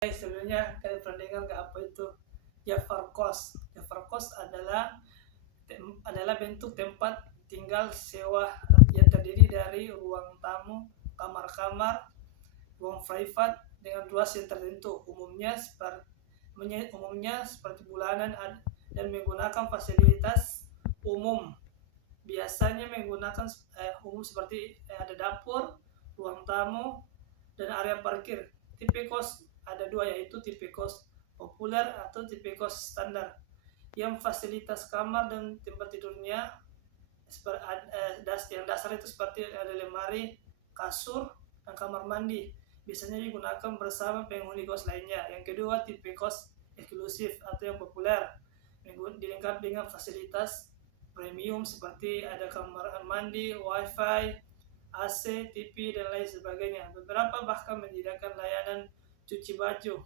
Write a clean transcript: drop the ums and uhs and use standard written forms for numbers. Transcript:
Sebenarnya kalian pernah dengar nggak apa itu Jafar Kos? Jafar Kos adalah bentuk tempat tinggal sewa yang terdiri dari ruang tamu, kamar-kamar, ruang privat dengan durasi yang tertentu. Umumnya seperti bulanan dan menggunakan fasilitas umum. Biasanya menggunakan umum seperti ada dapur, ruang tamu, dan area parkir. Tipe kos ada dua, yaitu tipe kos populer atau tipe kos standar, yang fasilitas kamar dan tempat tidurnya yang dasar itu seperti ada lemari, kasur, dan kamar mandi. Biasanya digunakan bersama penghuni kos lainnya. Yang kedua, tipe kos eksklusif atau yang populer, dilengkapi dengan fasilitas premium seperti ada kamar mandi, wifi, AC, TV, dan lain sebagainya. Beberapa bahkan menyediakan layanan cuci baju